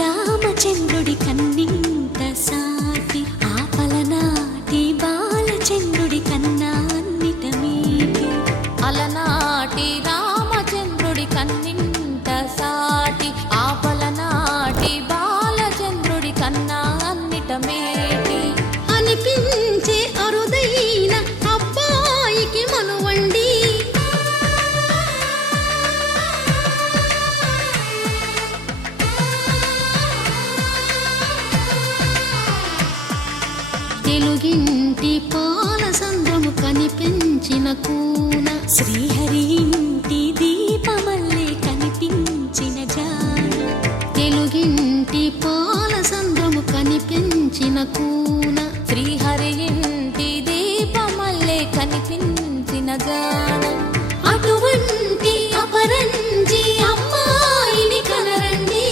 రామచంద్రుడి కన్నింత సాటి ఆపలనాటి బాలచంద్రుడి కన్నా అన్నిట మీటి అలనాటి రామచంద్రుడి కన్నింత సాటి ఆపలనాటి బాలచంద్రుడి కన్నా అన్నిట మేటి అనిపించే అరుదైన అబ్బాయికి మనువండి తెలుగింటి పాలసంద్రము కనిపించిన కూన శ్రీహరి ఇంటి దీపమల్లే కనిపించిన జాన తెలుగింటి పాలసంద్రము కనిపించిన కూన శ్రీహరి ఇంటి దీపమల్లే కనిపించిన జాన అటువంటి అపరంజి అమ్మాయిని కనరండి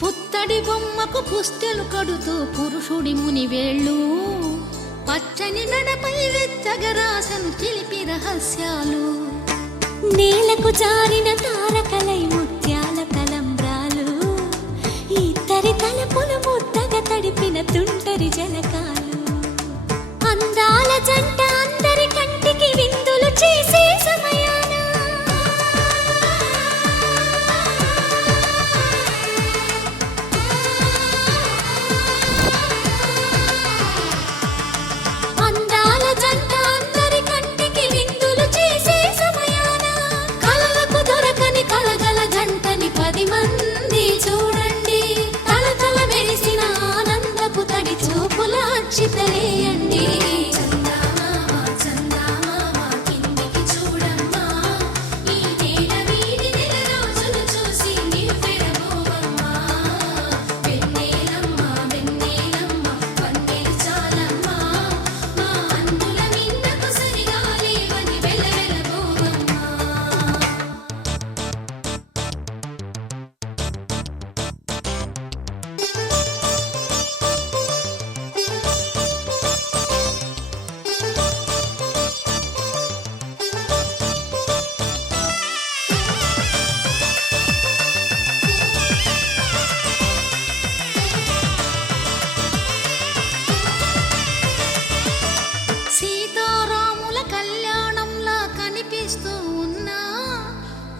పుత్తడి బొమ్మకు పుస్తెలు కడుతూ పురుషుడి ముని వేళ్ళు పచ్చని నడపై వెచ్చగరాసను చిలిపి రహస్యాలు నేలకు జారిన తారకలై ముత్యాల తలంబ్రాలు ఇద్దరి తలపులు ముద్దగా తడిపిన తుంటరి జలకాలు అందాల జంట అందరి కంటికి విందులు చేసే సమయాన చితలేయండి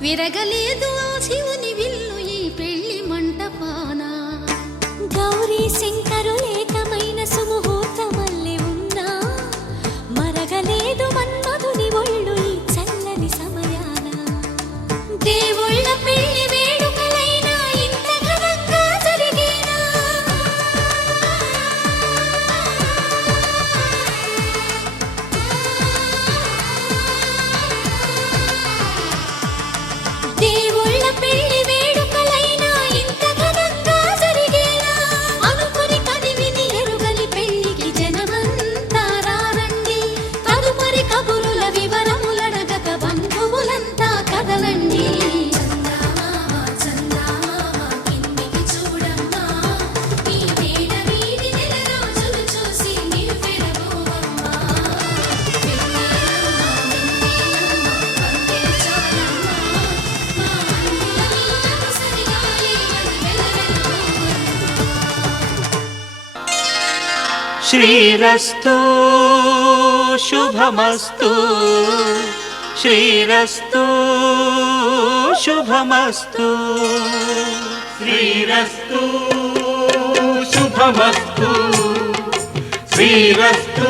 విరగలేదు శివుని విల్లు ఈ పెళ్లి మంటపాన గౌరీ శంకరులేకమైన సుముహూర్తమల్లె ఉన్నా మరగలేదు మన్మధుని ఒళ్ళు ఈ చల్లని సమయాన దేవుళ్ళ పెళ్లి వేడుకలైనా ఇంత ఘనంగా జరిగేనా దేవుళ్ళ శ్రీరస్తు శుభమస్తు శ్రీరస్తు శుభమస్తు శ్రీరస్తు శుభమస్తు శ్రీరస్తు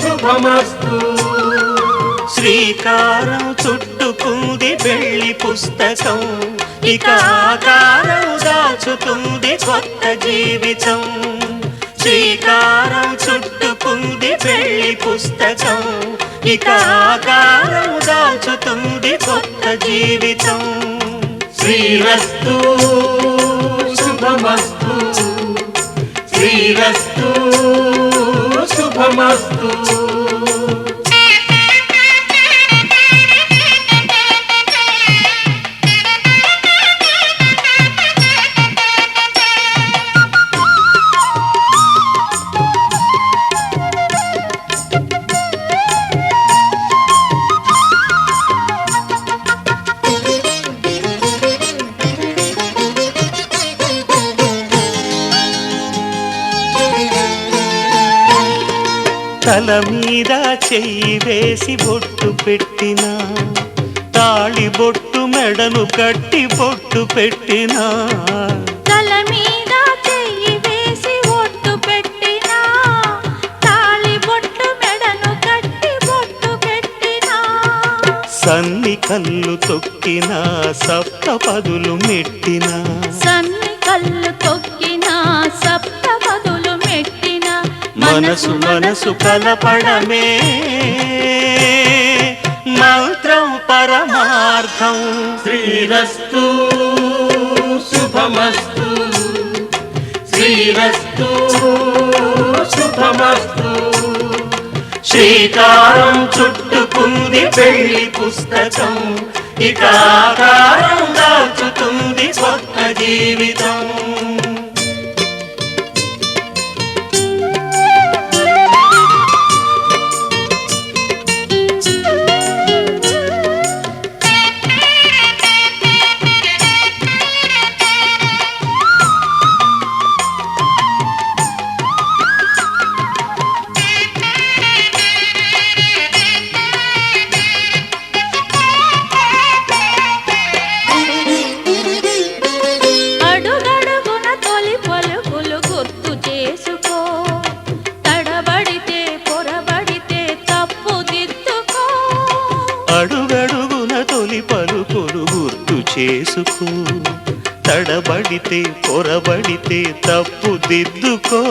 శుభమస్తు శ్రీకారం చుట్టుకుంది పెళ్లి పుస్తకం ఇక ఆకారం దాచుతుంది కొత్త జీవితం శ్రీకారం చుట్టుకుంది పెళ్లి పుస్తకం ఇక ఆకారం దాచుతుంది కొత్త జీవితం శ్రీరస్తు శుభమస్తు శ్రీరస్తు శుభమస్తు తల మీద చెయ్యి వేసి బొట్టు పెట్టినా తాళి బొట్టు మెడను కట్టి బొట్టు పెట్టినా తల మీద చెయ్యి వేసి ఒట్టు పెట్టినా తాళి బొట్టు మెడను కట్టి బొట్టు పెట్టినా సన్ని కళ్ళు తొక్కినా సప్త పదులు మెట్టినా సన్ని కళ్ళు తొక్కినా సప్త పదులు మెట్టినా మనసు మనసు కలపడమే మంత్రం పరమార్థం శ్రీరస్తు శుభమస్తు శ్రీరస్తు శుభమస్తు శ్రీకారం చుట్టుకుంది పెళ్లి పుస్తకం ఇక ఆకారం దాచుతుంది కొత్త జీవితం అడుగడుగున తొలి పలుకులు గుర్తు చేసుకో తడబడితే పొరబడితే తప్పు దిద్దుకో అడుగడుగున తొలి పలుకులు గుర్తు చేసుకో తడబడితే పొరబడితే తప్పు దిద్దుకో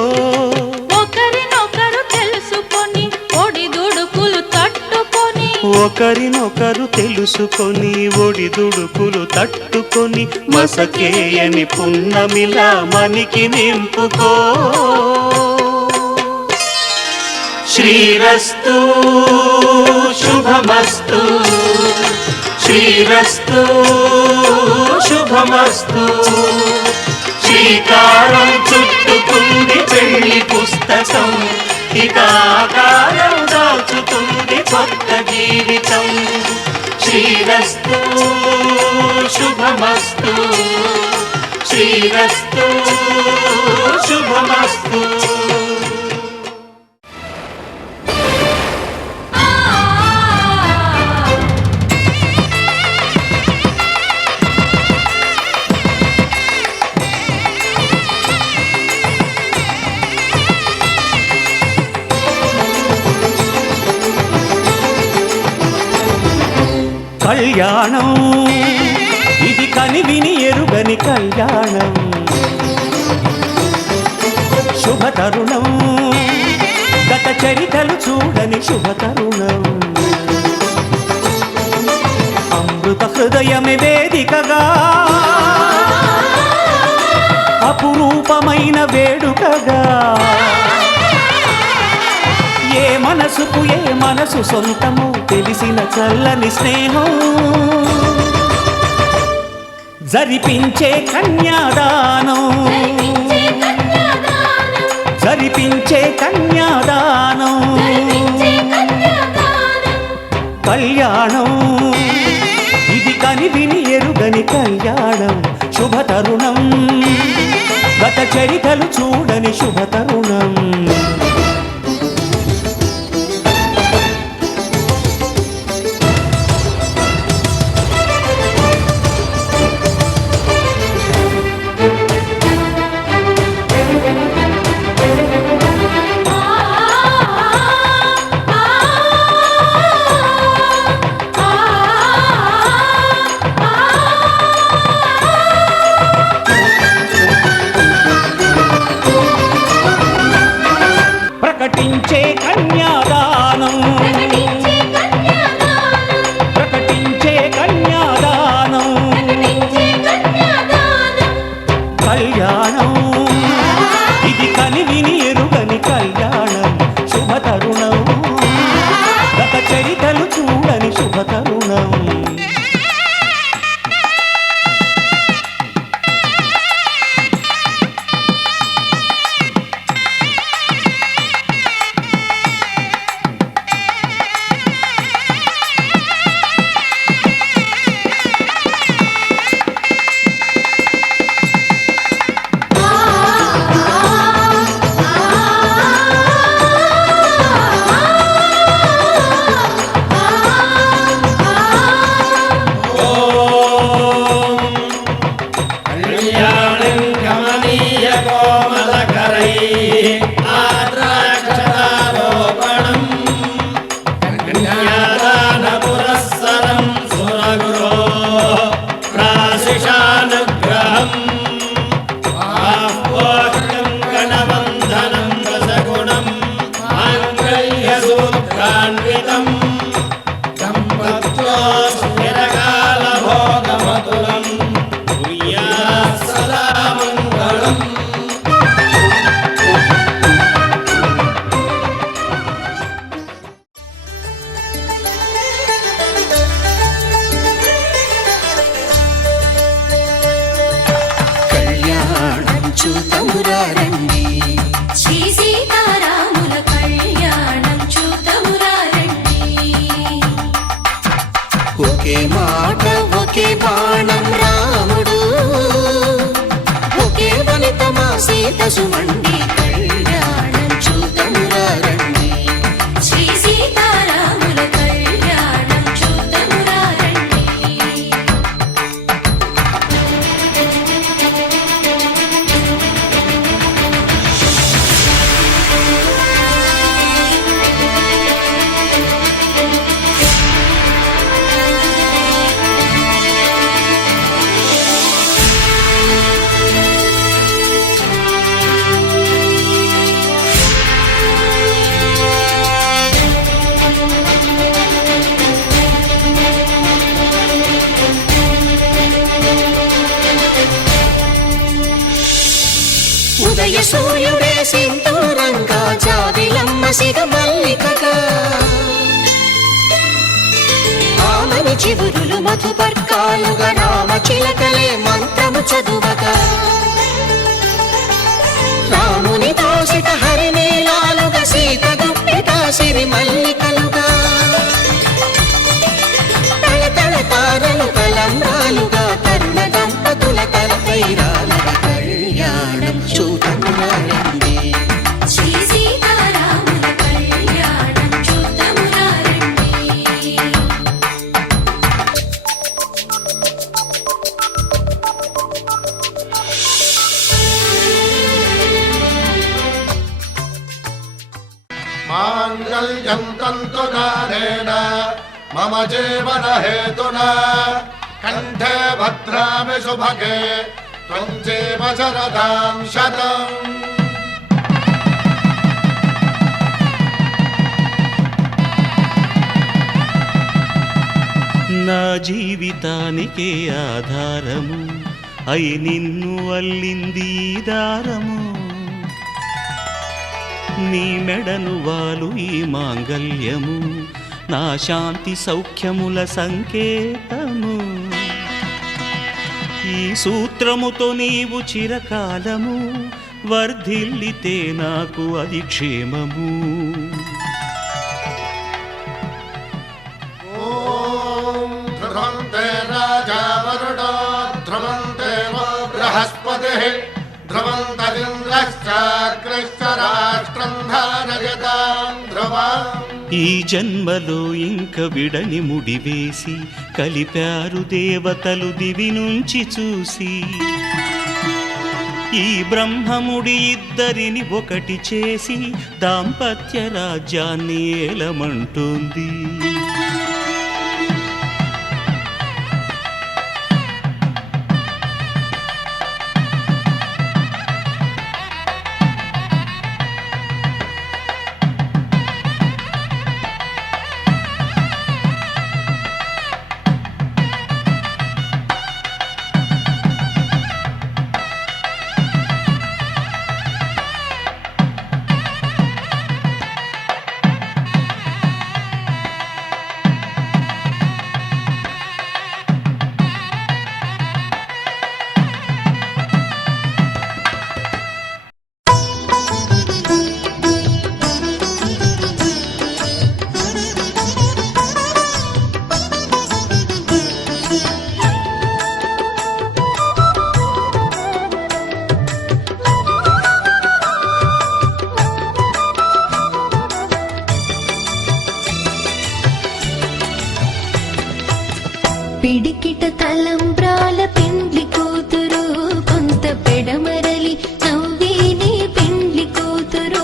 ఒకరినొకరు తెలుసుకొని ఒడిదుడుకులు తట్టుకొని ఒకరినొకరు తెలుసుకొని ఒడిదుడుకులు తట్టుకొని మసకేయని పున్నమిలా మనికి నింపుకో శ్రీరస్తు శుభమస్తు శ్రీరస్తు శుభమస్తు శ్రీకారం చుట్టుకుంది పెళ్లి పుస్తకం ఇక ఆకారం దాచుతుంది కొత్త జీవితం శ్రీరస్తు శుభమస్తు శ్రీరస్తు శుభమస్తు కళ్యాణం ఇది కనివిని ఎరుగని కళ్యాణం శుభతరుణం గత చరితలు చూడని శుభతరుణం అమృత హృదయమే వేదికగా అపురూపమైన వేడుకగా ఏ మనసుకు ఏ మనసు సొంతము తెలిసిన చల్లని స్నేహం జరిపించే కన్యాదానం జరిపించే కన్యాదానం కళ్యాణం ఇది కనివిని ఎరుగని కళ్యాణం శుభతరుణం గత చరితలు చూడని శుభతరుణం. ప్రకటించే కన్యాదానం, ప్రకటించే కన్యాదానం, కళ్యాణం ఇది కనివిని ఎరుగని కళ్యాణం. శుభతరుణం గత చరితలు చూడని శుభతరుణం. చూతమురారండి శ్రీ సీతారాముల కళ్యాణం చూతమురారండి. ఒకే మాట ఒకే బాణం రాముడు, ఒకే వనిత మా సీత సుమండి కళ్యాణం చూతమురారండి. శ్రీ సీతారాముల కళ్యాణం చూతమురారండి. ఉదయ సూర్యుడే సింధూరంగా జాబిలమ్మ సిగ మల్లికగా, ఆమని చివురులు మధుపర్కాలుగా రామ చిలకలే మంత్రము చదువగా, రాముని దోసిట హరినీలాలుగా సీత గుప్పిట సిరి మల్లికలుగా, తల తల తారలు తలంబ్రాలుగా తరుణ దంపతుల తలపై రాలగా కళ్యాణం చూతమురారండి. శ్రీ సీతారాముల కళ్యాణం చూతమురారండి. మాంగళ్యం తంతునానేన మమ జీవన హేతునా కంఠే భద్రామి శుభగే త్వం జీవ శరదాం శతం. నా జీవితానికే ఆధారము అయి నిన్ను అల్లింది దారము. నీ మెడను వాలు ఈ మాంగల్యము నా శాంతి సౌఖ్యముల సంకేతము. ఈ సూత్రముతో నీవు చిరకాలము వర్ధిల్లితే నాకు అది క్షేమము. ఓం ధ్రువంతే రాజా వరుణో ధ్రువంతే బృహస్పతిః ధ్రువంతరింద్రశ్చాగ్రశ్చ రాష్ట్రం ధారయతాం ధ్రువం. ఈ జన్మలో ఇంక విడని ముడివేసి కలిపారు దేవతలు దివి నుంచి చూసి. ఈ బ్రహ్మముడి ఇద్దరిని ఒకటి చేసి దాంపత్య రాజ్యాన్ని ఏలమంటుంది. పిడికిట తలంబ్రాల పెండ్లి కూతురు కొంత పెడమరలి నవ్వేనే పెండ్లి కూతురు.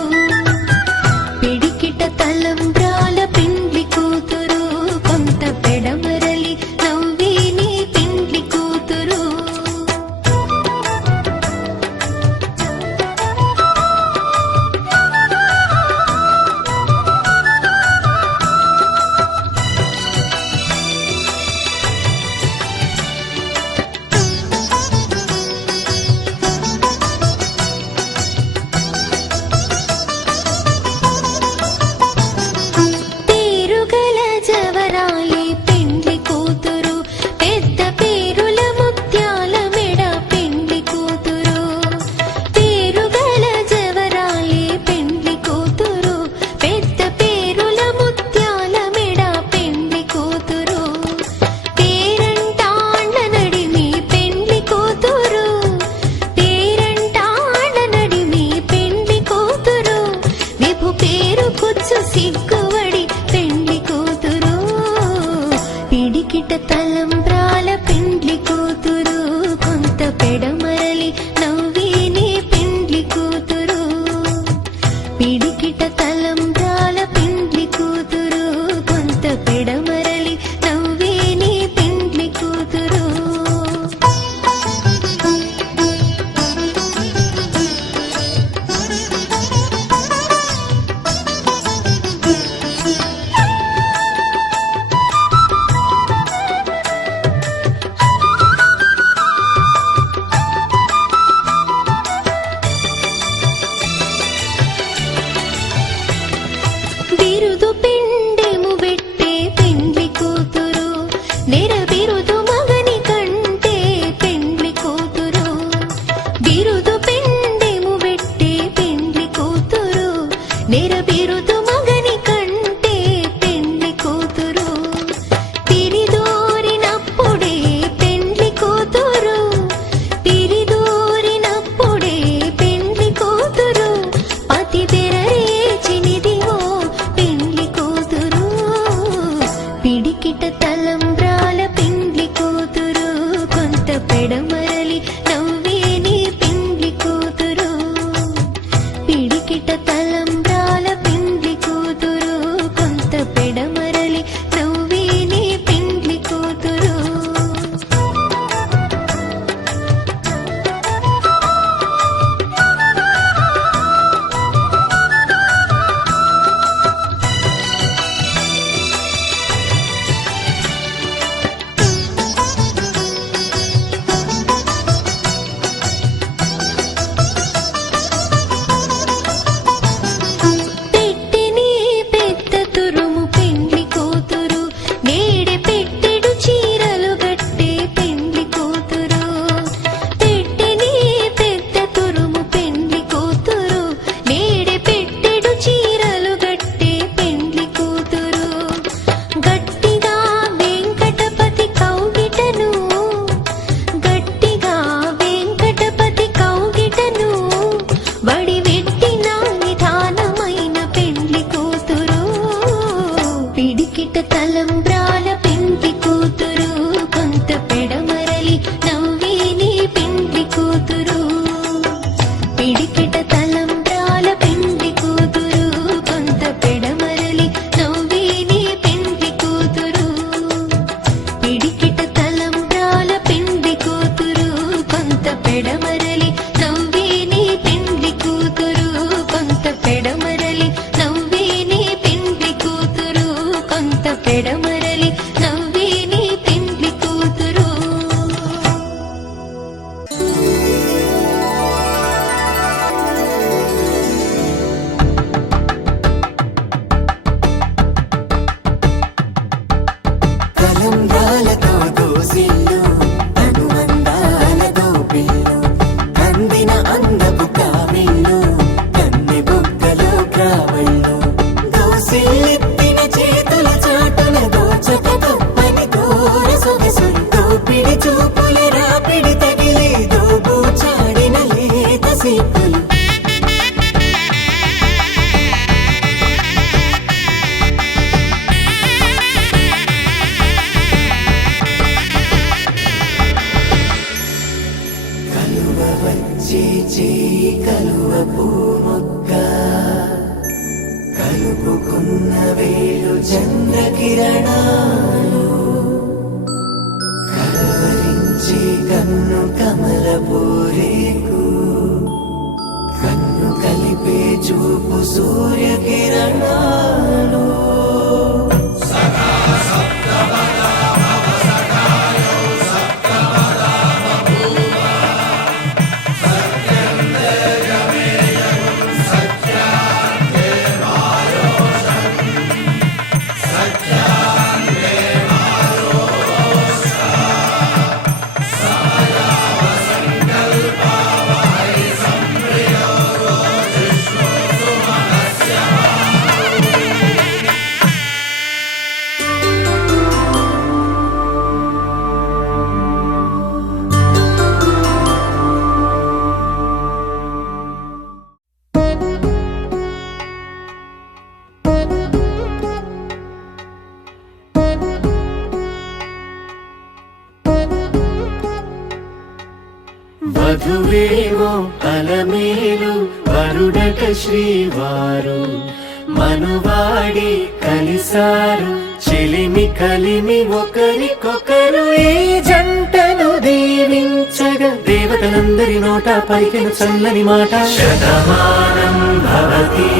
పిడికిట తలంబ్రాల పెండ్లి కూతురు కొంత పెడమరలి నవ్వేనే పెండ్లి కూతురు. తలంబ్రాల పెండ్లి కూతురు కొంత పెడమరలి నవ్వేనే పెండ్లి కూతురు. పిడికిట తలంబ్రాల పెండ్లి కూతురు కొంత పెడమరలి నవ్వేనే పెండ్లి కూతురు. చేయి కలువపు మొక్క కలుపుకున్న వేలు చంద్ర కిరణాలు కలవరించే కన్ను కమలపు రేకు కన్ను కలిపే చూపు సూర్య కిరణాలు వధువేమో అలమేలు వరుడట శ్రీవారు మనువాడి కలిసారు చెలిమి కలిమి ఒకరికొకరు ఈ జంటను దీవించగా దేవతలందరి నోట పలికిన చల్లని మాట శతమానం భవతి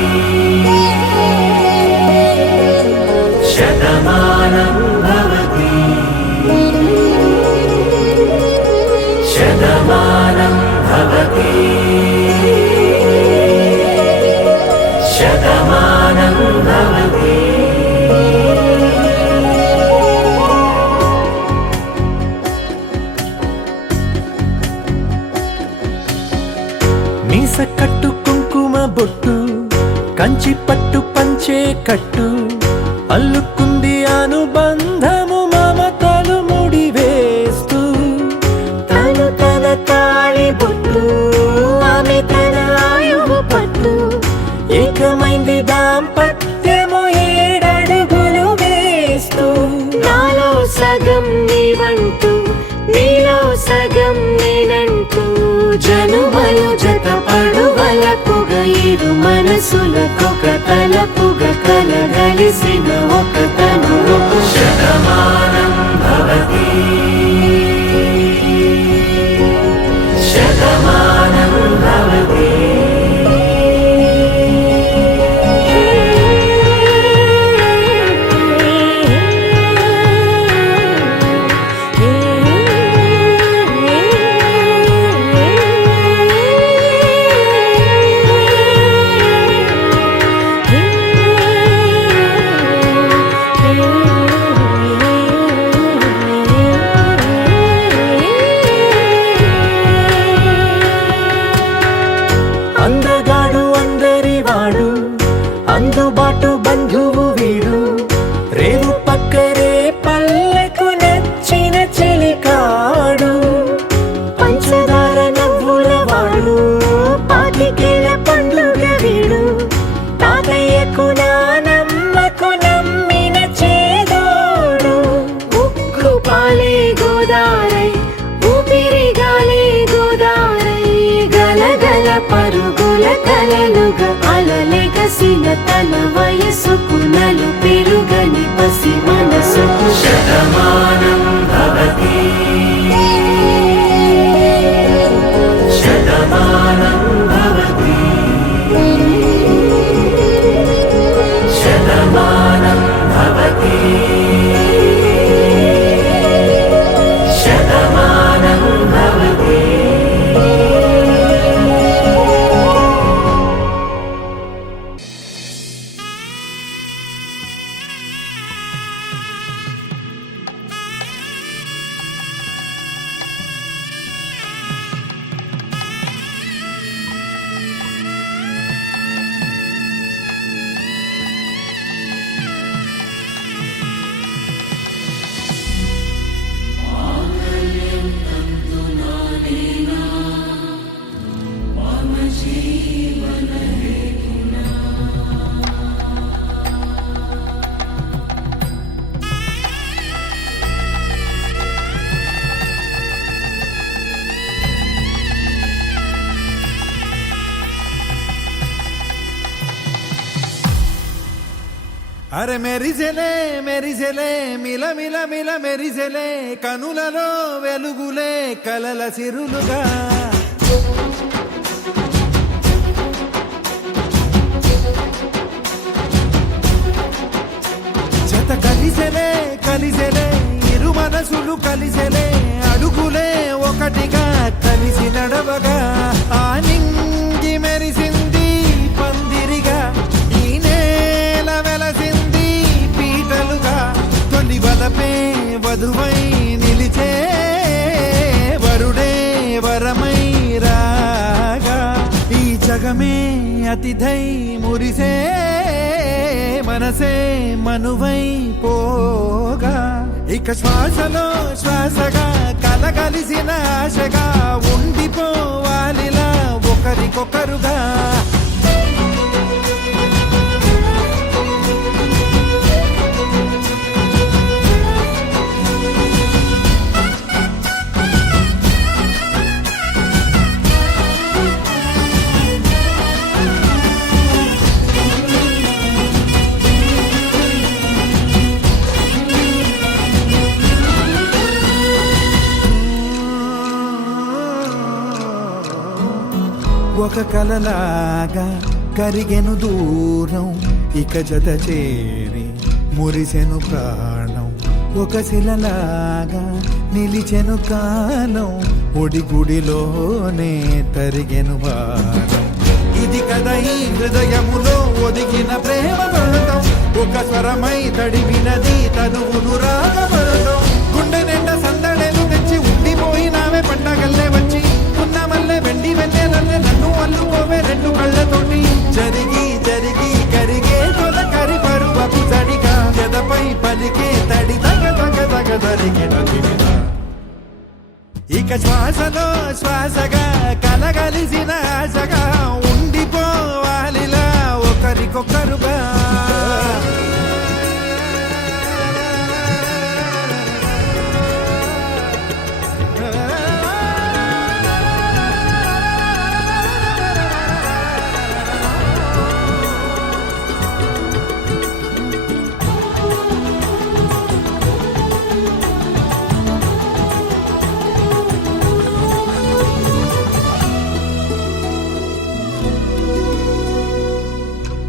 శతమానం భవతి శతమానం భవతి శతమానం భవతి మీస కట్టు కుంకుమ బొట్టు కంచి పట్టు పంచే కట్టు అల్లుకుంది అనుబంధము మమతలు ముడివేస్తూ తను తన తాళి బొట్టు ఆమె తన ఆయువు పట్టు ఏకమైంది దాంపత్యము 7 అడుగులు వేస్తూ నాలో సగం నీవంటూ నీలో సగం నేనంటూ జనుమలు జత పడువలపుగ ఇరు మనసులకొక తలపుగ కలగలిసిన ఒక తను శతమానం భవతి శతమానం భవతి అందగాడు అందరివాడు అందుబాటు బంధువు వీడు రేవు పక్కరే పల్లెకు నచ్చిన చెలికాడు పంచదార నవ్వుల వాడు పాతికేల పండుగ వీడు తాతయ్యకు నానమ్మకు నమ్మిన చేదోడు ఉక్కు పాలే గోదారై ఊపిరి గాలే గోదారై గలగల పరుగుల కలలుగా అలలెగసిన తన వయసుకు నలు పెరుగని పసి మనసుకు శతమానం భవతి శతమానం భవతి శతమానం భవతి శతమానం భవతి అరే మెరిసెలే మెరిసెలే మిల మిల మిల మెరిసెలే కనులలో వెలుగులే కలల సిరులుగా జత కలిసెలే కలిసెలే ఇరు మనసులు కలిసెలే అడుగులే ఒకటిగా కలిసి నడవగా ఆ నింగి మెరిసింది పందిరిగా ఈ నేల వెలసింది పీటలుగా తొలి వలపే వధువై నిలిచే వరుడే వరమై రాగా ఈ జగమే అతిథై మురిసే మనసే మనువై పోగా ఇక శ్వాసలో శ్వాసగా కలగలిసిన ఆశగా ఉండిపోవాలిలా ఒకరికొకరుగా ఒక కలలాగా కరిగెను దూరం ఇక జత చేరి మురిసెను ప్రాణం ఒక శిలలాగా నిలిచెను కాలం ఒడిగుడిలోనే తరిగెను వారం ఇది కదా ఈ హృదయములో ఒదిగిన ప్రేమ పడతాం ఒక స్వరమై తడివినది తనువును రాగపడతాం గుండె నిండా సందడేలు తెచ్చి ఉండిపోయినావే పండగల్లే వచ్చి ఉన్న మల్లె వెండి వెన్నెలల్లే నన్ను అల్లుకోవే రెండు కళ్ళతోటి జరిగి జరిగి కరిగే తొలకరి పరువపు తడిగా ఎదపై పలికే తడి తగ తగ తగ తరిగిన తిమిర ఇక శ్వాసలో శ్వాసగా కలగలిసిన ఆశగా ఉండిపోవాలిలా ఒకరికొకరుగా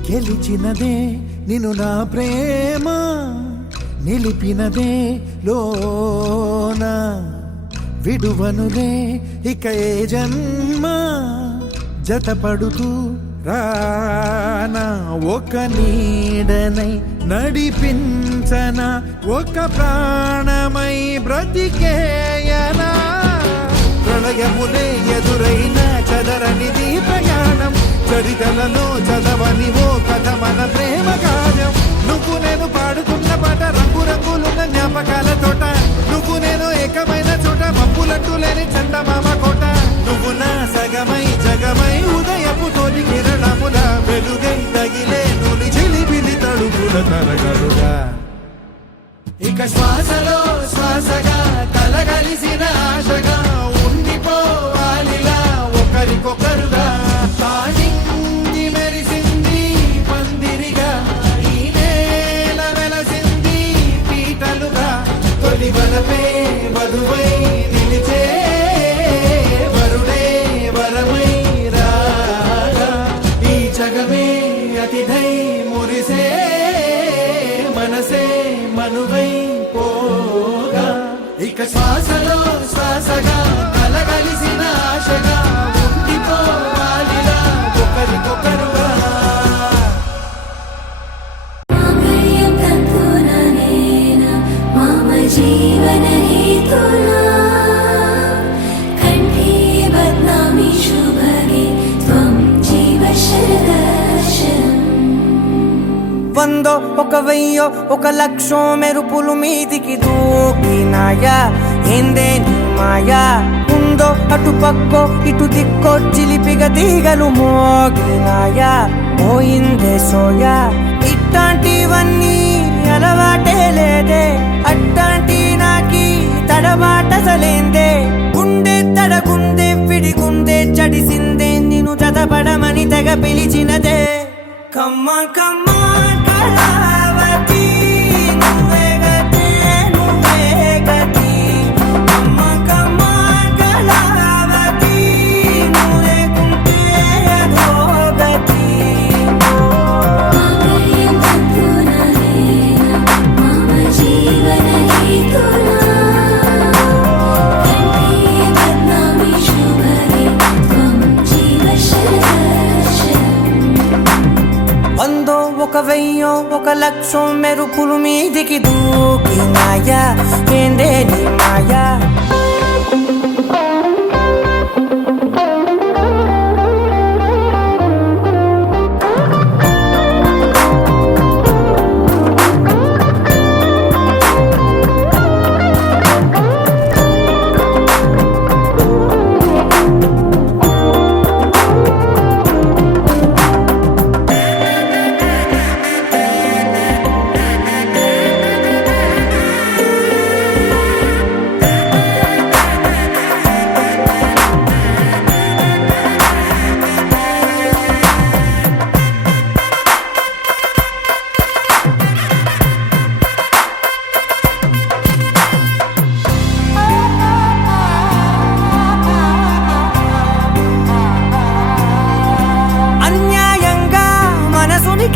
గెలిచినదే నిన్ను నా ప్రేమ నిలిపినదే లోన విడువనులే ఇక ఏ జన్మ జతపడుతూ రానా ఒక నీడనై నడిపించన ఒక ప్రాణమై బ్రతికేయనా ప్రళయములే ఎదురైన చదరనిది ప్రయాణం చరితలలో చదవని ఓ కథ మన ప్రేమ కార్యం నువ్వు నేను పాడుతున్న పాట రంగు రంగులున్న జ్ఞాపకాల తోట నువ్వు నేను ఏకమైన చోట మబ్బులంటూ లేని చందమామ కోట నువ్వు నా సగమై జగమై ఉదయపు తోటి కిరణముల వెలుగై తగిలే నులి చిలిపిలి తడుపుల తరగలుగా ఇక శ్వాసలో శ్వాసగా కలగలిసిన ఆశగా ఉండిపోవాలిలా ఒకరికొకరుగా తానింగి మెరిసింది పందిరిగా ఈ నేల వెలసింది పీటలుగా తొలి వలపే వధువై నిలిచే వరుడే వరమై రాగా ఈ జగమే అతిథై మురిసే మనసే మనువై పోగా ఇక శ్వాసలో శ్వాసగా కలగలిసిన ఆశగా ఉండిపోవాలిలా ఒకరికొకరుగా మాంగళ్యం తంతుననేన మమ జీవన హేతునా కంఠే బధ్నామి శుభగే త్వం జీవ శరదర్శనం వందో ఒక వెయ్యో ఒక లక్షో మెరుపులు మీదికి దూకినాయా ఏందే నీ మాయా ఉందో అటు పక్కో ఇటు దిక్కో చిలిపిగా తీగలు మోగినాయా పోయిందే సోయా ఇట్లాంటివన్నీ అలవాటే లేదే అట్లాంటి నాకి తడబాటసలేందే గుండె తడగుందే విడిగుందే చడిసిందే నిన్ను చదపడమని తెగ పిలిచినదే కమ్మ కమ్మ కళావతి లక్షం మెరుపులు మీదికి దూకినాయా ఏందే నీ మాయా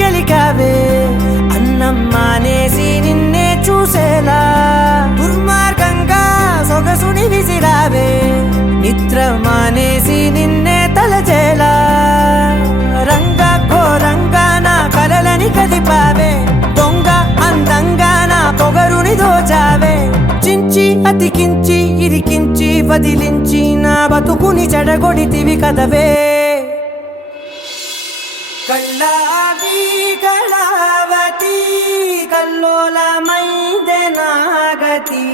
గెలికావే అన్నం మానేసి నిన్నే చూసేలా దుర్మార్గంగా సొగసుని విసిరావే నిద్ర మానేసి నిన్నే తలచేలా రంగా ఘోరంగా నా కలలని కదిపావే దొంగ అందంగా నా పొగరుని దోచావే చించి అతికించి ఇరికించి వదిలించి నా బతుకుని చెడగొడితివి కదవే కళ్ళావి కళావతి కల్లోలమైందే నాగతి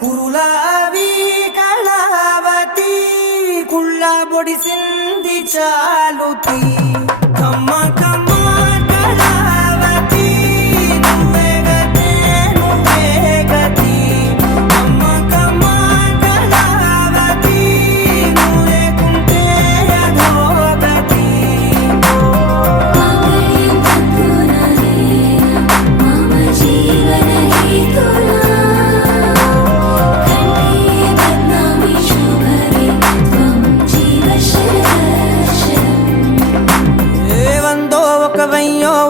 కురులావి కళావతి కుళ్ళ బొడిసింది చాలుతి కమ్మ కమ్మ కళావతి నువ్వే గతే నువ్వే గతి కమ్మ కమ్మ కళావతి నువ్వే కుంటే అధోగతి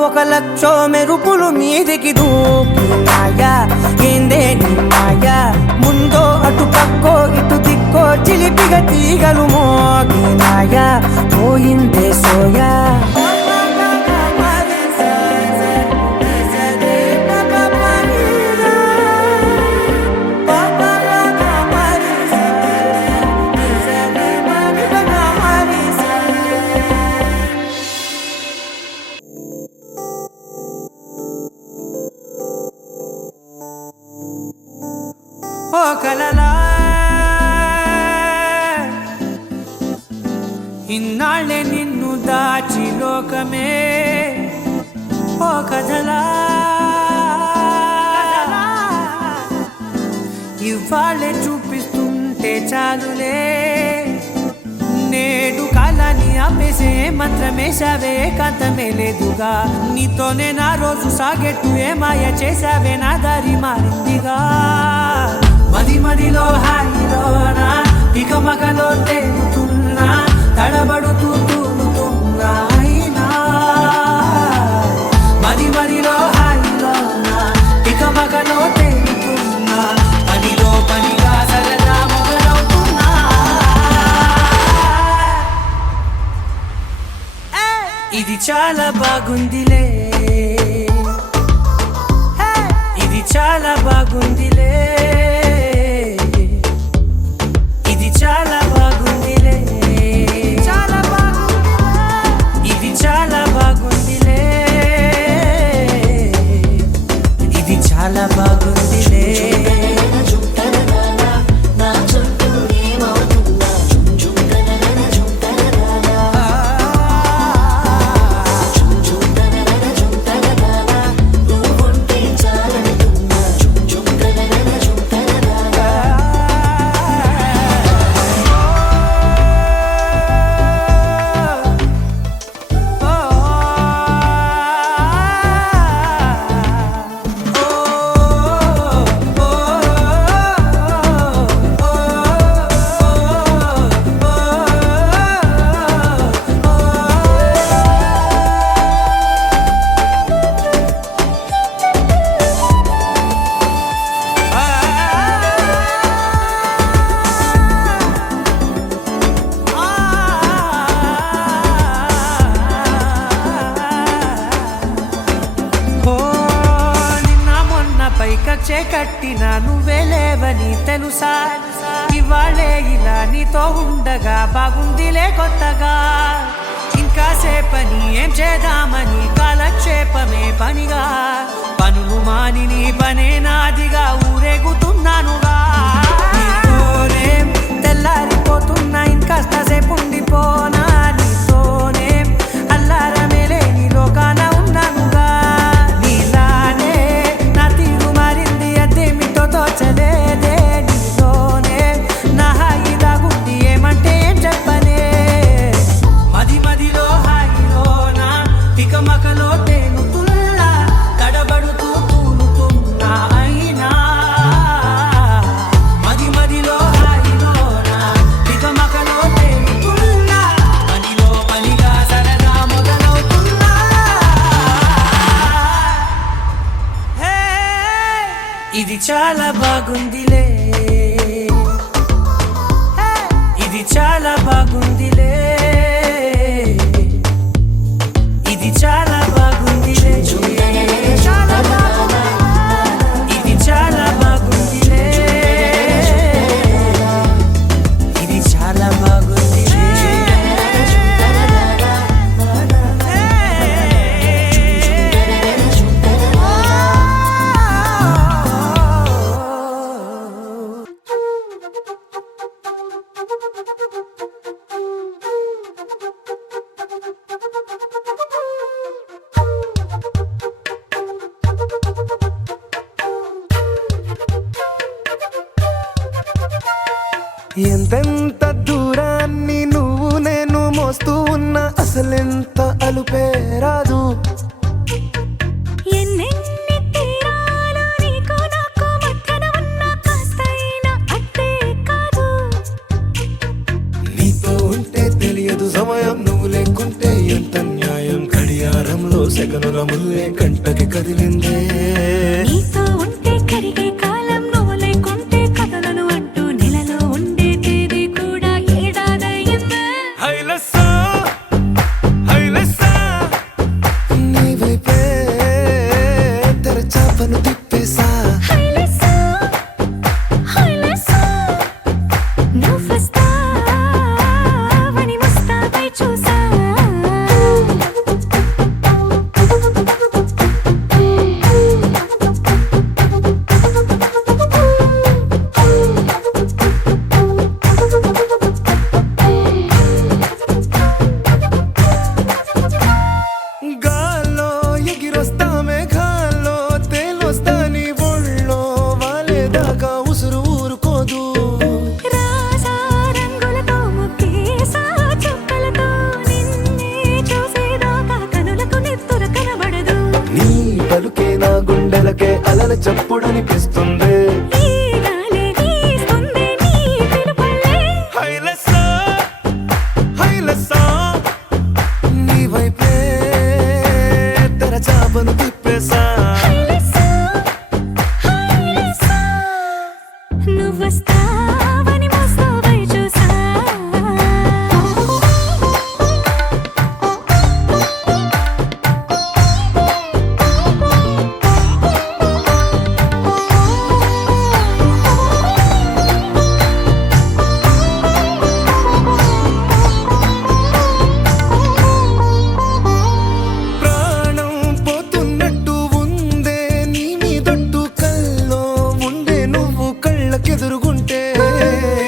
ఒక లక్షో మెరుపులు మీదికి దూకినాయా ఏందే నీ మాయా ముందో అటు పక్కో ఇటు దిక్కో చిలిపిగ తీగలు మోగినాయా పోయిందే సోయా ఓ కలలా ఇన్నాళ్ళే నిన్ను దాచి లోకమే ఓ కథలా ఇవాళ్ళే చూపిస్తుంటే చాలులే నేడు కాలాన్ని ఆపేసే మంత్రమేశావే కాంతమే లేదుగా నీతోనే నా రోజు సాగెట్టు ఏ మాయ చేశావే నా దారి మారిందిగా మది మదిలో హాయిలోనా ఇక మగలో తేలుతున్నా తడబడుతూ తూలుతున్నా అయినా మది మదిలో హాయిలోనా ఇక మగలో తేలుతున్నా పనిలో పనిగా సరదా మొదలవుతున్నా ఇది చాలా బాగుందిలే ఇది చాలా బాగుందిలే ఇది చాలా బాగుందిలే చాలా బాగుంది ఇది చాలా బాగుందిలే ఇది చాలా బాగుందిలే చాలంటున్నా కంచే కట్టినా నువ్వే లేవని తెలుసా ఇవాళే ఇలా నీతో ఉండగా బాగుందిలే కొత్తగా ఇంకా సేపని ఏం చేద్దామని కాలక్షేపమే పనిగా పనులు మాని నీ పనే నాదిగా ఊరేగుతున్నానుగా నీతోనే తెల్లారిపోతున్నా ఇంకాస్త సేపు ఉండిపోనా నీతోనే అల్లారమే లేని లోకాన ఉన్నానుగా నీలానే నా తీరు మారింది అదేమిటో తోచలేదే నీతోనే నా హాయి దాగుంది ఏమంటే ఏం చెప్పనే మది మదిలో హాయిలోనా తికమకలో తేనుతుల్లా తడబడుతూ తూలుతున్నా అయినా మది మదిలో హాయిలోనా తికమకలో తేనుతుల్లా పనిలో పనిగా సరదా మొదలవుతున్నా హే, ఇది చాలా బాగుందిలే హే, ఇది చాలా బాగుందిలే ఇది చాలా బాగుందిలే చాలా బాగుంది ఇది చాలా బాగుందిలే ఇది చాలా బాగుందిలే ఎంతెంత దూరాన్ని నువ్వు నేను మోస్తూ ఉన్నా అసలెంత అలుపే రాదు ఎన్నెన్ని తీరాలు నీకు నాకు మధ్యన ఉన్న కాస్తైనా అట్టే కాదు నీతో ఉంటే తెలియదు సమయం నువ్వు లేకుంటే ఎంత న్యాయం గడియారంలో సెకనుల ముల్లే కంటకి కదిలిందే నీతో ఉంటే కరిగే కాలం నువ్వు లేకుంటే కథలను అంటూ నెలలో ఉండే తేదీ కూడా ఏడాదయ్యిందే హైలసా హైలసా నీ వైపే తెరచాపను తిప్పేసా హైలెస్సా హైలెస్సా నువ్వొస్తావని ముస్తాబై చూసా గాల్లో ఎగిరొస్తా మేఘాల్లో తేలొస్తా నీ ఒళ్ళో వాలేదాకా ఉసురు ఊరుకోదు రాజా రంగులతో ముగ్గేసా చుక్కలతో నిన్నే చూసేదాకా కనులకు నెత్తుర కనబడదు నీ పలుకే నా గుండెలకే అలల చప్పుడనిపిస్తుంది ఈ గాలే వీస్తుంది నీ పిలుపులే హైలసా హైలసా నీ వైపే తెరచాపను తిప్పేసా హైలెస్సా హైలెస్సా నువ్వొస్తావని ముస్తాబై చూసా ప్రాణం పోతున్నట్టు ఉందే నీ మీదొట్టు కల్లో ఉండే నువ్వు కళ్ళకెదురుగుంటే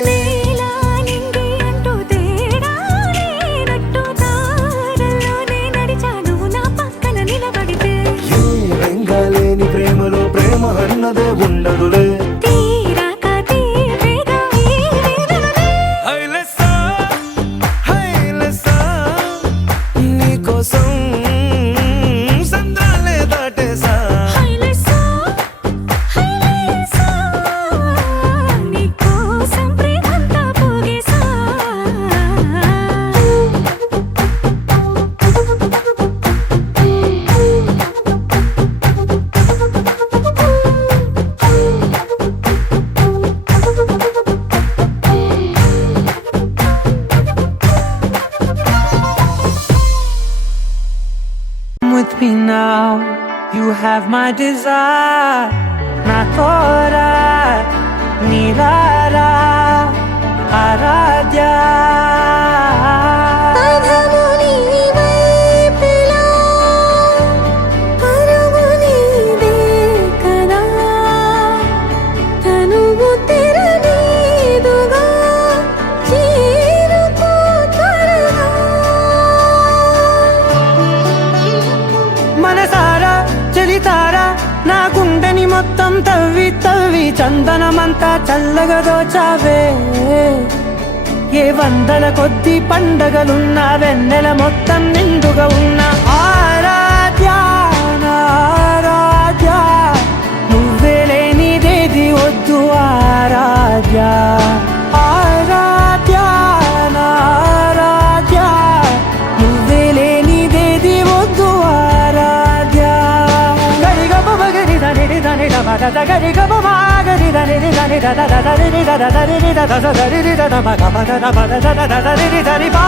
నీలా నింగి అంటూ తేడా లేనట్టు దారుల్లోనే నడిచా నువ్వు నా పక్కన నిలబడితే ఏ వెంగాలేని ప్రేమలో ప్రేమ అన్నదే ఉండదులే తీరాక తీపేగా ఈ వేదనలే హైలసా హైలసా నీకోసం సంద్రాలే దాటేసా హైలెస్సా హైలెస్సా నీకోసం ప్రేమంతా పోగేసా with me now. You have my desire. నా కోరా నీరారా ఆరాధ్య పదము నీవైపులా, పరుగు నీదే కదా, తనువు తెరనీదుగా, చేరుకో త్వరగా. మనసారా చలితారా నా గుండెని మొత్తం తవ్వి తవ్వి చందనమంతా చల్లగా దోచావే ఏ వందల కొద్ది పండగలున్నా వెన్నెల మొత్తం నిండుగా ఉన్న ఆరాధ్య నా ఆరాధ్య నువ్వే లేనిదేది వద్దు ఆరాధ్య ఆరాధ్య నా ఆరాధ్య నువ్వే లేనిదేది వద్దు ఆరాధ్య గరి గమ గరి దని దని మగ గరి గమ గరి దని దని ద ద ద రి ద ద ద రి ద ద ద రి ద ద మగ మగ ద మ ద ద ద ద రి ద రి బా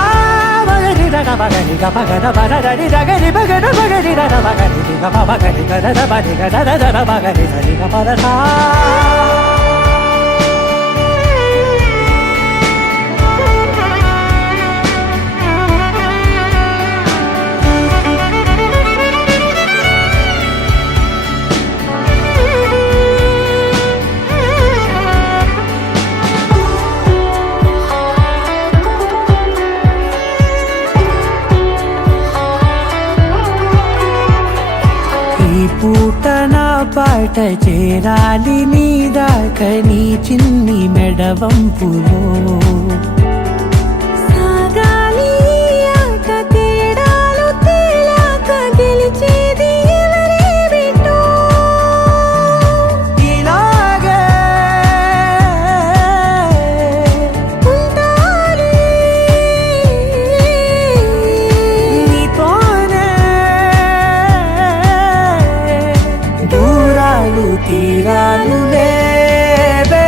గరి ద ద మగ రి గ మగ ద మ ద రి ద గరి మగ ద మగ రి ద ద మగ రి గ మ మగ రి గ ద ద మ రి గ ద ద ద మగ రి ద రి గ మ ద సా ఈ పూట నా పాట చేరాలి నీ దాకా నీ చిన్ని మెడవంపులో సాగాలి ఆట తేడాలు తేలాక గెలిచేది ఎవరే బిడ్డో. ఇలాగే ఉంటాలి నీతోనే దూరాలు తీరాలు లేవే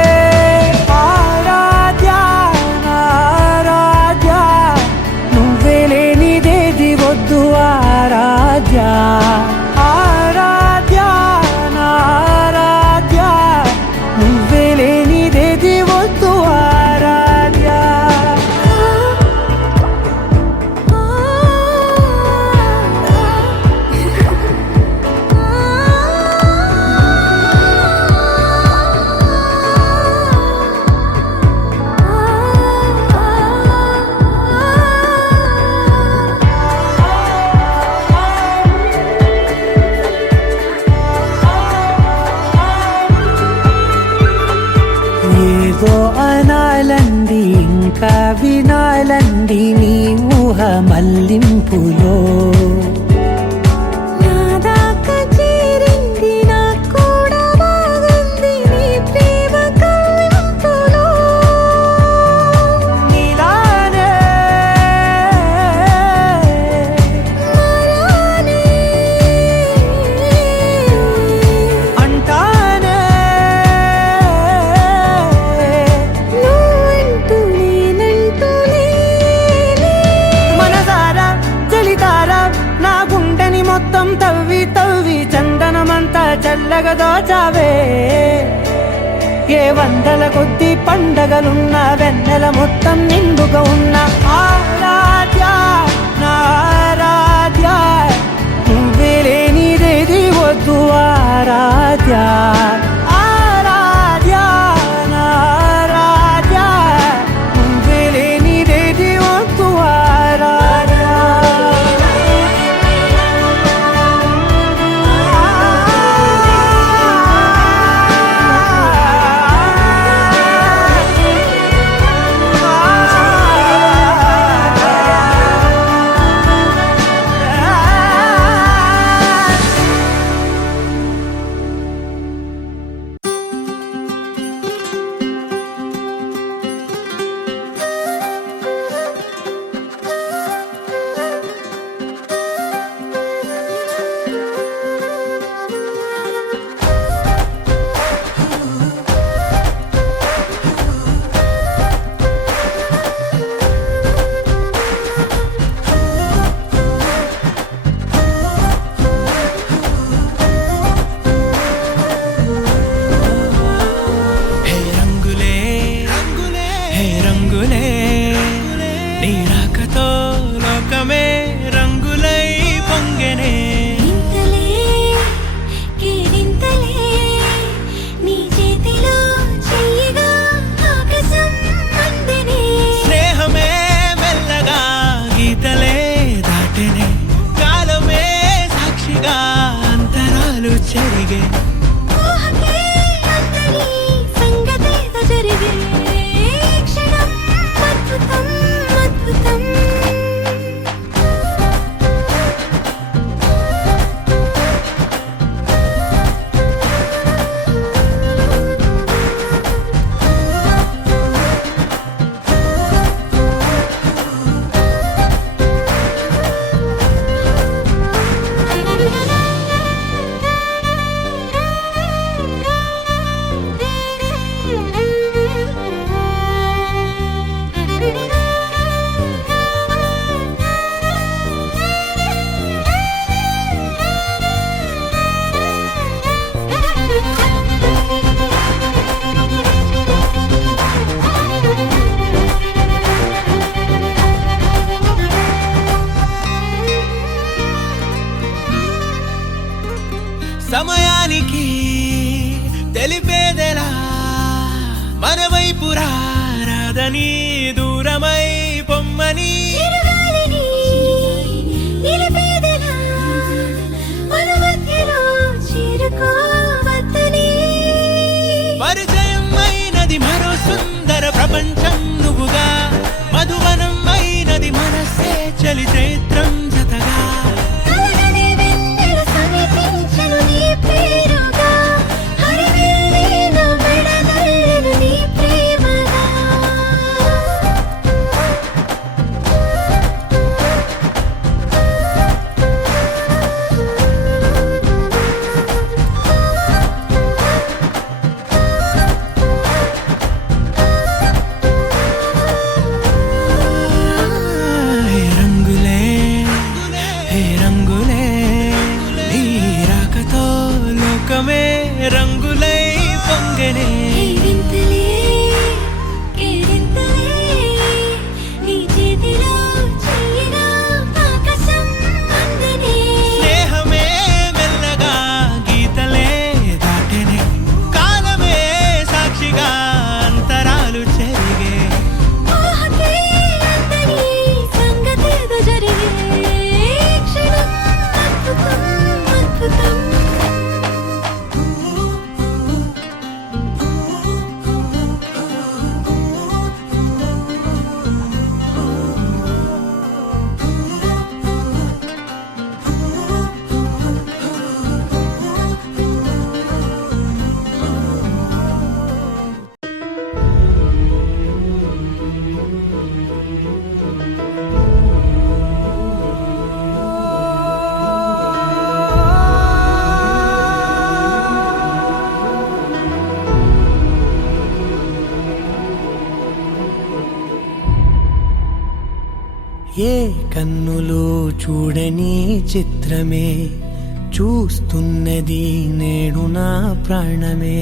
ఆరాధ్య ఆరాధ్య నువ్వే లేనిదేది వద్దు ఆరాధ్య ఆరాధ్య ఆరాధ్య నువ్వే లేనిదేది వద్దు ఆరాధ్య ఏదో అనాలంది ఇంకా వినాలంది నీ ఊహ మల్లింపులో నా దాకా చేరింది నాకు కూడా బాగుంది నీ ప్రేమ కవింపులో. నీలానే మరానే అంటానే నువ్వంటూ నేనంటూ లేనే. మనసారా చలితారా నా గుండెని మొత్తం తవ్వి తవ్వి చందనమంతా చల్లగా దోచావే ఏ వందల కొద్ది పండగలున్న వెన్నెల మొత్తం నిండుగా ఉన్న ఆరాధ్య నా ఆరాధ్య నువ్వే లేనిదేది వద్దు ఆరాధ్య ఆరాధ్య నా ఆరాధ్య నువ్వే లేనిదేది వద్దు ఆరాధ్య దూరమై పొమ్మని చిరుగాలిని నిలిపేదెలా మన మధ్యలో చేరుకోవద్దని పరిచయం అయినది మరో సుందర ప్రపంచం నువ్వుగా మధువనం అయినది మనసే చలి చైత్రం జతగా కలగనే వెన్నెల సమీపించను నీ పేరుగా హరివెల్లి నా మెడనల్లను నీ ప్రేమగా హే రంగులే హే రంగులే నీ రాకతో లోకమే రంగులై పొంగనే వింతలే కేరింతలే నీ చేతిలో చెయ్యగా ఆకాశం అందనే స్నేహమే మెల్లగా గీతలే దాటెనే కాలమే సాక్షిగా అంతరాలు చెరిగే ఊహకే అందని సంగతేదో జరిగే క్షణం అద్భుతం అద్భుతం ఏ కన్నులు చూడని చిత్రమే చూస్తున్నది నేడు నా ప్రాణమే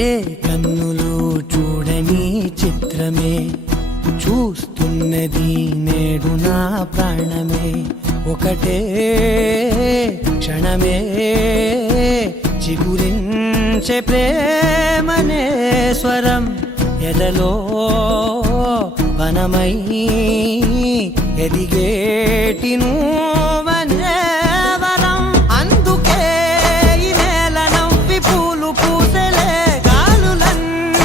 ఏ కన్నులు చూడని చిత్రమే చూస్తున్నది నేడు నా ప్రాణమే ఒకటే క్షణమే చిగురించే ప్రేమనే స్వరం ఎదలో వనమై ఎదిగేటి నువ్వనే వరం అందుకే ఈ నేల నవ్వి పూలు పూసెలే గాలులన్నీ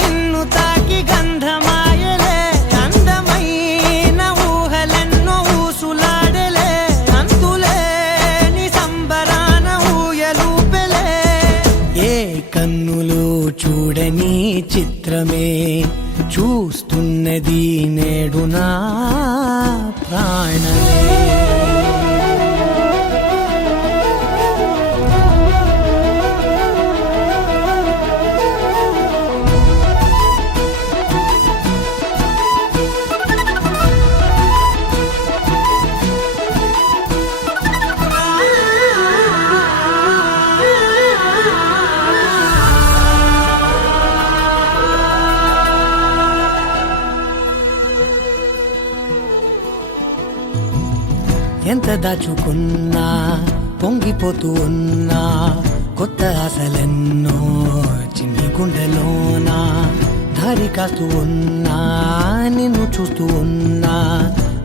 నిన్ను తాకి గంధమాయలే అందమైన ఊహలెన్నో ఊసులాడలే అంతులేని సంబరాన ఊయలూపెలే ఏ కన్నులు చూడని చిత్రమే చూస్తున్నది నేడు నా ప్రాణమే ఎంత దాచుకున్నా పొంగిపోతూ ఉన్నా కొత్త ఆశలెన్నో చిన్ని గుండెలోనా దారి కాస్తూ ఉన్నా నిన్ను చూస్తూ ఉన్నా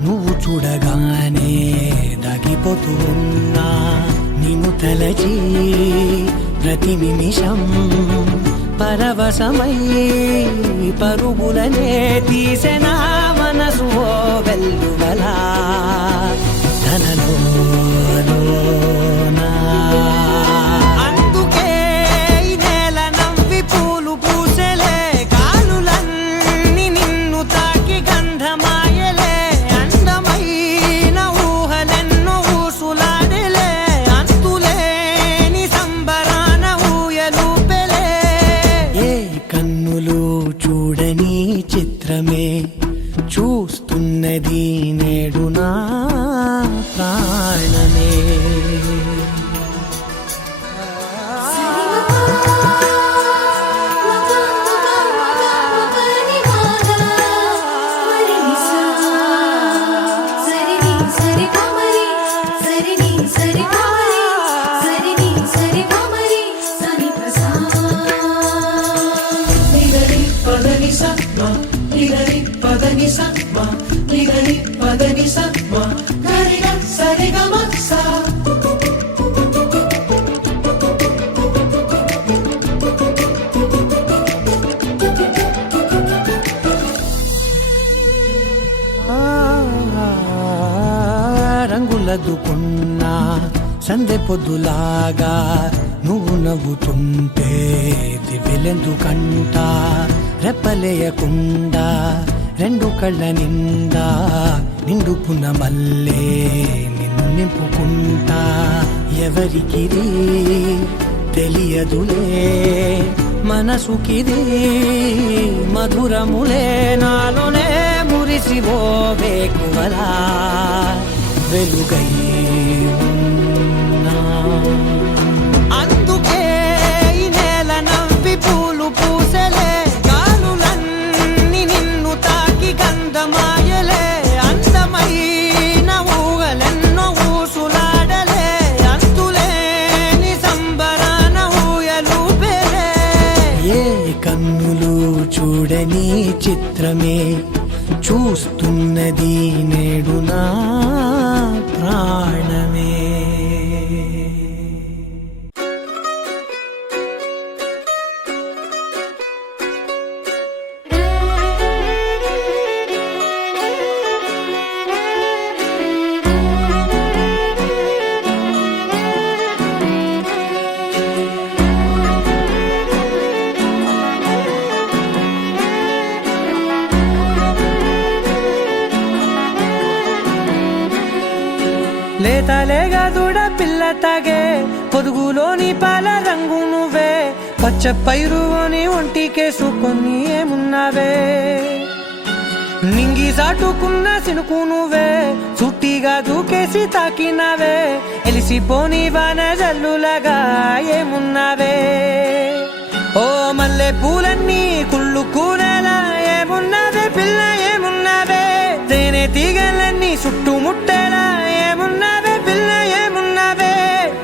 నువ్వు చూడగానే దాగిపోతూ ఉన్నా నిన్ను తలచి ప్రతి నిమిషం పరవశమై పరుగులనే తీసెనా మనసు ఓ వెల్లువలా ధనలోనా అందుకే ఈ నేల నవ్వి పూలు పూసెలే గాలులన్నీ నిన్ను తాకి గంధమాయలే అందమైన ఊహలెన్నో ఊసులాడలే అంతులేని సంబరాన ఊయలూపెలే ఏ కన్నులు చూడని చిత్రమే చూస్తున్నది నేడు నా ప్రాణమే సరి స నిగరి పదని స గరిగ సరిగమ స రంగులదుకున్నా సందె పొద్దులాగా నువ్వు నవ్వుతుంటే దివ్వెలెందుకంట రెప్పలేయకుండా రెండు కళ్ళ నిండా నిండుకున్న మల్లే నిన్ను నింపుకుంటా ఎవరికిది తెలియదులే మనసుకిది మధురములే నాలోనే మురిసివో వేకువలా వెలుగై ఉన్నా. అందుకే ఈ నేల నవ్వి పూలు పూసలే గాలులన్నీ నిన్ను తాకి గంధమాయలే అందమైన ఊగలెన్నో ఊసులాడలే అంతులేని సంబరాన ఊయలూపేలే ఏ కన్నులు చూడని చిత్రమే చూస్తున్నది నేడు నా ప్రాణమే. లేతలేగా దూడ పిల్ల తాగే పొదుగులోని పాల రంగు నువ్వే పచ్చ పైరుని ఒంటికేసుకొని ఏమున్నావే నింగి సాటుకున్న సినుకు నువ్వే చుట్టిగా దూకేసి తాకినావే ఎలిసిపోని వాన జల్లులాగా ఏమున్నావే ఓ మల్లె పూలన్నీ కుళ్ళు కూనేలా ఏమున్నావే పిల్ల ఏమున్నావే తేనె తీగలన్నీ చుట్టుముట్టేలా ఏమున్నావే పిల్ల ఏమున్నావే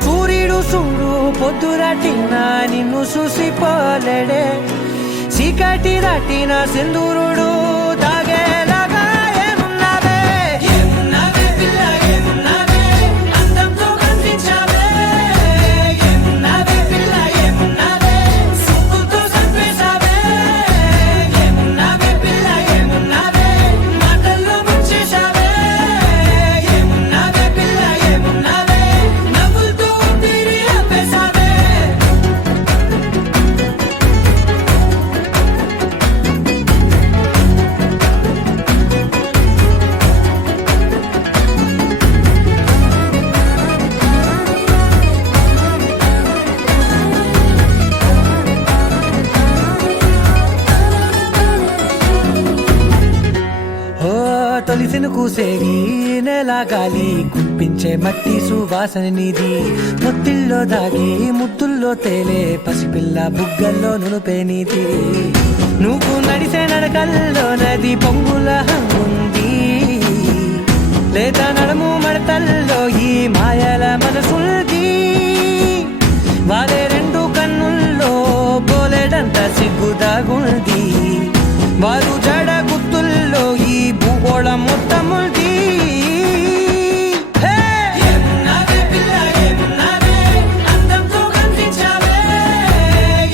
సూర్యుడు చూడు పొద్దురాటిన నిన్ను చూసిపోలేడే చీకటి దాటిన సింధూరుడు తాగేలాగా ఏమున్నావే ఏమున్నావే పిల్ల ఏమున్నావే అందంతో కనిపించావే ఏమున్నావే పిల్ల ఏమున్నావే సుక్కుతో చంపేశావే ఏమున్నావే పిల్ల ఏమున్నావే మాటల్లో ముంచేశావే ఏమున్నావే పిల్ల ఏమున్నావే నవ్వులతో ఊపిరి ఆపేశావే ఓ తొలిసిను కూసేగి నెల గాలి కుప్పించే మట్టి సువాసన నీది పొత్తిల్లో దాగి ముద్దుల్లో తేలే పసిపిల్ల బుగ్గల్లో నునుపే నీది నువ్వు నడిసే నడకల్లో నది పొంగుల హంగుంది లేదా నడుము మడతల్లో ఈ మాయల మనసుల్ది వాలే రెండు కన్నుల్లో బోలెడంత సిగ్గుదాగుంది వారు జడ గుత్తుల్లో ఈ భూగోళం మొత్తముంది ఏమున్నావే పిల్ల ఏమున్నావే అందంతో కనిపించావే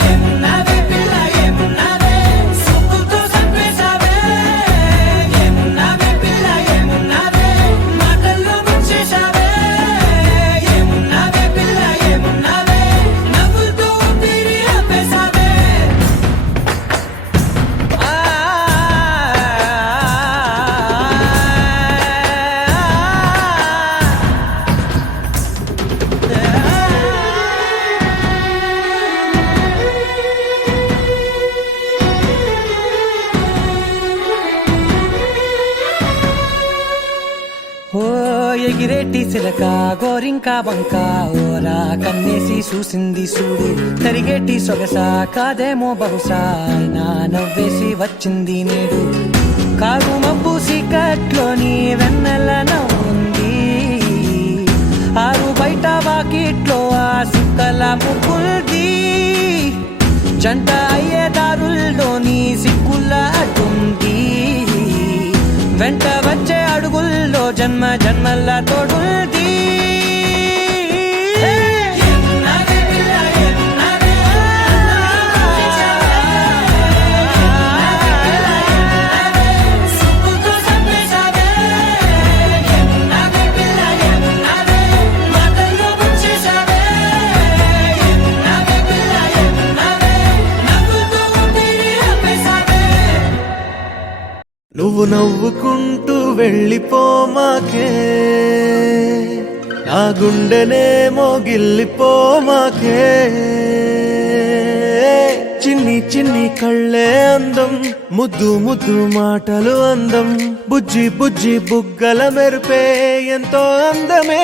ఏమున్నావే పిల్ల ఏమున్నావే సుక్కుతో చంపేశావే ఏమున్నావే పిల్ల ఏమున్నావే మాటల్లో ముంచేశావే ఏమున్నావే పిల్ల ఏమున్నావే నవ్వులతో ఊపిరి ఆపేశావే ఓ ఎగిరేటి సిలక గోరింక వంక ఓరా కన్నేసి చూసింది చూడు తరిగేటి సొగస కాదేమో బహుశా అయినా నవ్వేసి వచ్చింది నేడు కారు మబ్బు సీకట్లోని వెన్నెల నవ్వుంది ఆరు బయట వాకిట్లో ఆ సుక్కల ముగ్గుల్ది జంట అయ్యే దారుల్లోని సిక్కుల అడ్డుంది జన్మ జన్మల్ల తోడుంది నువ్వు నవ్వుకుంటూ వెళ్ళిపోమాకే నా గుండెనేమో గిల్లిపోమాకే చిన్ని చిన్ని కళ్ళే అందం ముద్దు ముద్దు మాటలు అందం బుజ్జి బుజ్జి బుగ్గల మెరుపే ఎంతో అందమే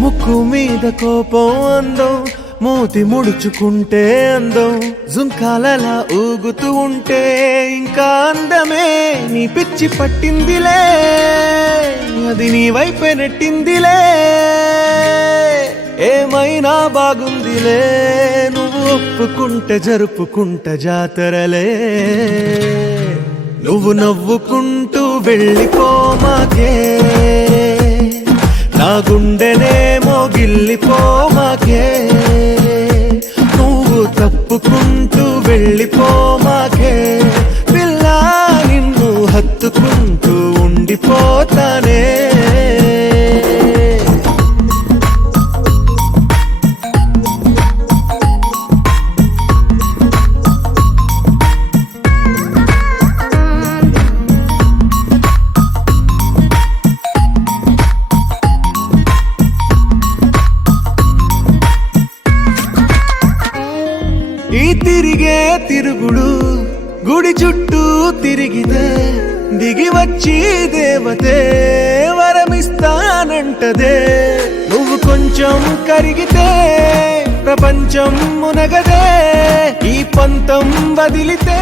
ముక్కు మీద కోపం అందం మూతి ముడుచుకుంటే అందం జుంకాలలా ఊగుతూ ఉంటే ఇంకా అందమే నీ పిచ్చి పట్టిందిలే అది నీ వైపే నెట్టిందిలే ఏమైనా బాగుందిలే నువ్వు ఒప్పుకుంటే జరుపుకుంట జాతరలే నువ్వు నవ్వుకుంటూ వెళ్ళిపోమాకే నా గుండెనేమో గిల్లిపోమాకే నువ్వు తప్పుకుంటూ వెళ్ళిపోమాకే పిల్ల నిన్ను హత్తుకుంటూ ఉండిపోతానే ఈ తిరిగే తిరుగుడు గుడి చుట్టూ తిరిగితే దిగి వచ్చి దేవతే వరమిస్తానంటదే నువ్వు కొంచెం కరిగితే ప్రపంచం మునగదే ఈ పంతం వదిలితే